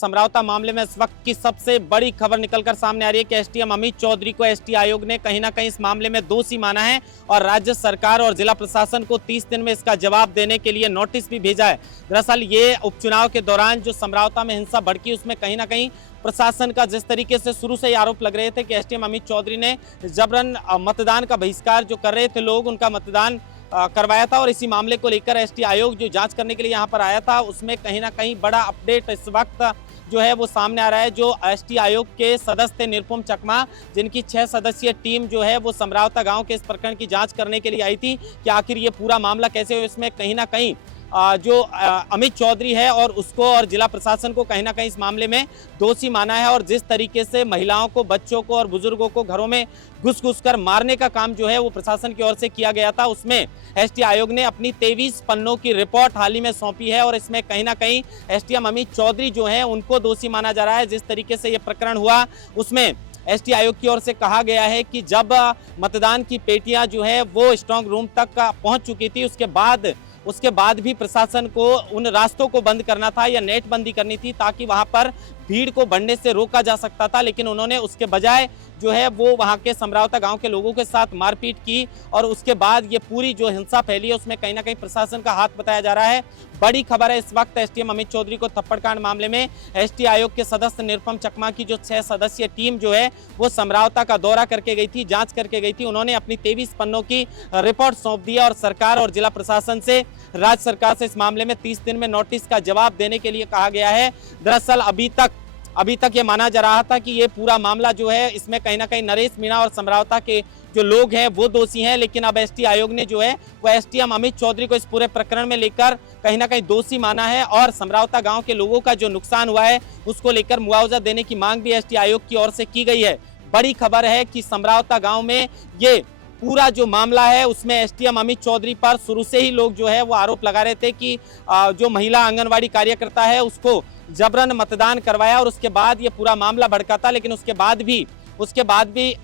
समरावता मामले में इस वक्त की सबसे बड़ी खबर निकलकर सामने आ रही है कि एसडीएम अमित चौधरी को एसटी आयोग ने कहीं ना कहीं इस मामले में दोषी माना है और राज्य सरकार और जिला प्रशासन को 30 दिन में इसका जवाब देने के लिए नोटिस भी भेजा है। दरअसल ये उपचुनाव के दौरान जो समरावता में हिंसा भड़की उसमें कहीं ना कहीं प्रशासन का जिस तरीके से शुरू से ही आरोप लग रहे थे कि एसडीएम अमित चौधरी ने जबरन मतदान का बहिष्कार जो कर रहे थे लोग उनका मतदान करवाया था और इसी मामले को लेकर एसटी आयोग जो जांच करने के लिए यहां पर आया था उसमें कहीं ना कहीं बड़ा अपडेट इस वक्त जो है वो सामने आ रहा है। जो एसटी आयोग के सदस्य थे निरुपम चकमा, जिनकी 6 सदस्यीय टीम जो है वो समरावता गांव के इस प्रकरण की जांच करने के लिए आई थी कि आखिर ये पूरा मामला कैसे हुआ। इसमें कहीं ना कहीं जो अमित चौधरी है और उसको और जिला प्रशासन को कहीं ना कहीं इस मामले में दोषी माना है और जिस तरीके से महिलाओं को, बच्चों को और बुजुर्गों को घरों में घुस कर मारने का काम जो है वो प्रशासन की ओर से किया गया था, उसमें एसटी आयोग ने अपनी 23 पन्नों की रिपोर्ट हाल ही में सौंपी है और इसमें कहीं ना कहीं एसडीएम अमित चौधरी जो है उनको दोषी माना जा रहा है। जिस तरीके से ये प्रकरण हुआ उसमें एसटी आयोग की ओर से कहा गया है कि जब मतदान की पेटियां जो है वो स्ट्रांग रूम तक पहुंच चुकी थी उसके बाद भी प्रशासन को उन रास्तों को बंद करना था या नेट बंदी करनी थी ताकि वहां पर भीड़ को बढ़ने से रोका जा सकता था, लेकिन उन्होंने उसके बजाय जो है वो वहां के समरावता गांव के लोगों के साथ मारपीट की और उसके बाद ये पूरी जो हिंसा फैली है उसमें कहीं ना कहीं प्रशासन का हाथ बताया जा रहा है। बड़ी खबर है इस वक्त एसडीएम अमित चौधरी को थप्पड़कांड मामले में एसटी आयोग के सदस्य निरुपम चकमा की जो 6 सदस्यीय टीम जो है वो समरावता का दौरा करके गई थी, जांच करके गई थी। उन्होंने अपनी 23 पन्नों की रिपोर्ट सौंप दी और सरकार और जिला प्रशासन से, राज्य सरकार से इस मामले में 30 दिन में नोटिस का जवाब देने के लिए कहा गया है। दरअसल अभी तक ये माना जा रहा था कि ये पूरा मामला जो है इसमें कहीं ना कहीं नरेश मीणा और समरावता के जो लोग हैं वो दोषी हैं, लेकिन अब एसटी आयोग ने जो है वो एसडीएम अमित चौधरी को इस पूरे प्रकरण में लेकर कहीं ना कहीं दोषी माना है और समरावता गांव के लोगों का जो नुकसान हुआ है उसको लेकर मुआवजा देने की मांग भी एसटी आयोग की ओर से की गई है। बड़ी खबर है कि समरावता गाँव में ये पूरा जो मामला है उसमें एसडीएम अमित चौधरी पर शुरू से ही लोग जो है वो आरोप लगा रहे थे कि जो महिला आंगनवाड़ी कार्यकर्ता है उसको जबरन मतदान करवाया और उसके बाद ये पूरा मामला भड़का था। लेकिन उसके बाद भी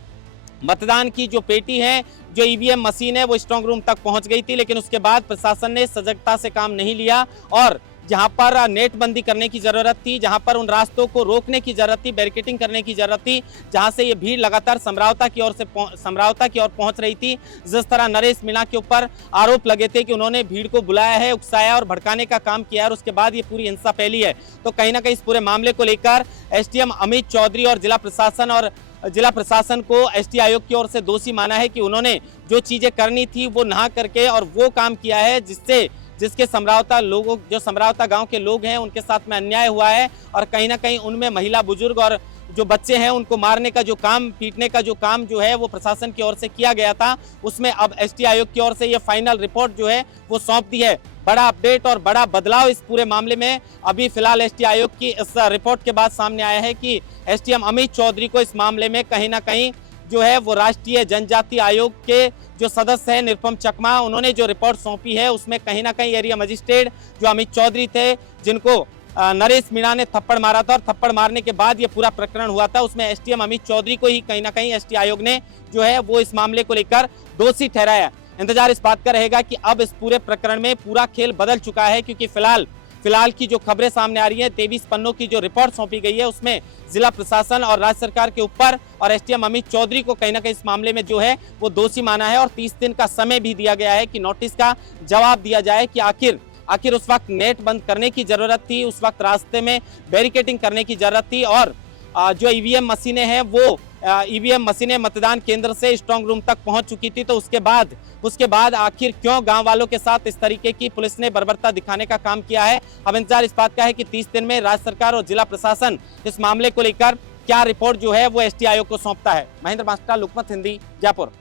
मतदान की जो पेटी है, जो ईवीएम मशीन है वो स्ट्रांग रूम तक पहुंच गई थी, लेकिन उसके बाद प्रशासन ने सजगता से काम नहीं लिया और जहां पर नेट बंदी करने की जरूरत थी, जहां पर उन रास्तों को रोकने की जरूरत थी, बैरिकेडिंग करने की जरूरत थी, जहां से ये भीड़ लगातार समरावता की ओर पहुंच रही थी। जिस तरह नरेश मीणा के ऊपर आरोप लगे थे कि उन्होंने भीड़ को बुलाया है, उकसाया और भड़काने का काम किया और उसके बाद ये पूरी हिंसा फैली है, तो कहीं ना कहीं इस पूरे मामले को लेकर एसडीएम अमित चौधरी और जिला प्रशासन को एसटी आयोग की ओर से दोषी माना है कि उन्होंने जो चीजें करनी थी वो नहा करके और वो काम किया है जिसके समरावता गांव के लोग हैं उनके साथ में अन्याय हुआ है और कहीं ना कहीं उनमें महिला, बुजुर्ग और जो बच्चे हैं उनको मारने का जो काम, पीटने का जो काम जो है वो प्रशासन की ओर से किया गया था, उसमें अब एसटी आयोग की ओर से ये फाइनल रिपोर्ट जो है वो सौंप दी है। बड़ा अपडेट और बड़ा बदलाव इस पूरे मामले में अभी फिलहाल एसटी आयोग की इस रिपोर्ट के बाद सामने आया है कि एसडीएम अमित चौधरी को इस मामले में कहीं ना कहीं जो है वो राष्ट्रीय जनजाति आयोग के जो सदस्य हैं निरुपम चकमा, उन्होंने जो रिपोर्ट सौंपी है उसमें कहीं ना कहीं एरिया मजिस्ट्रेट जो अमित चौधरी थे, जिनको नरेश मीणा ने थप्पड़ मारा था और थप्पड़ मारने के बाद ये पूरा प्रकरण हुआ था, उसमें एसडीएम अमित चौधरी को ही कहीं ना कहीं एसटी आयोग ने जो है वो इस मामले को लेकर दोषी ठहराया। इंतजार इस बात का रहेगा कि अब इस पूरे प्रकरण में पूरा खेल बदल चुका है, क्योंकि फिलहाल की जो खबरें सामने आ रही हैं, 23 पन्नों की जो रिपोर्ट सौंपी गई है उसमें जिला प्रशासन और राज्य सरकार के ऊपर और एसडीएम अमित चौधरी को कहीं ना कहीं इस मामले में जो है वो दोषी माना है और 30 दिन का समय भी दिया गया है कि नोटिस का जवाब दिया जाए कि आखिर उस वक्त नेट बंद करने की जरूरत थी, उस वक्त रास्ते में बैरिकेडिंग करने की जरूरत थी और जो ईवीएम मशीनें हैं वो ईवीएम मशीनें मतदान केंद्र से स्ट्रांग रूम तक पहुंच चुकी थी, तो उसके बाद आखिर क्यों गांव वालों के साथ इस तरीके की पुलिस ने बर्बरता दिखाने का काम किया है। अब इंतजार इस बात का है कि 30 दिन में राज्य सरकार और जिला प्रशासन इस मामले को लेकर क्या रिपोर्ट जो है वो एसटी आयोग को सौंपता है। महेंद्र मास्टर, लोकमत हिंदी, जयपुर।